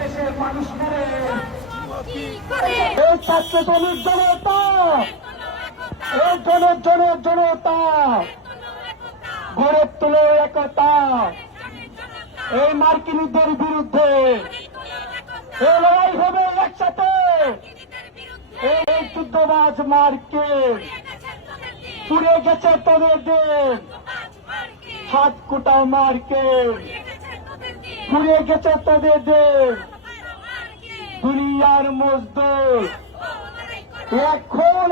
দেশের মানুষ মরে এই ছাত্র শ্রমিক জনতা, এই জনতা গড়ে তোলো একতা, এই মার্কিনীদের বিরুদ্ধে এই লড়াই হবে একসাথে। এই যুদ্ধবাজ মার্কে পুড়ে গেছে তোদের দেশ, হাত কোটা মার্কে পুড়ে গেছে তোদের দেশ। দুনিয়ার মজদুর এখন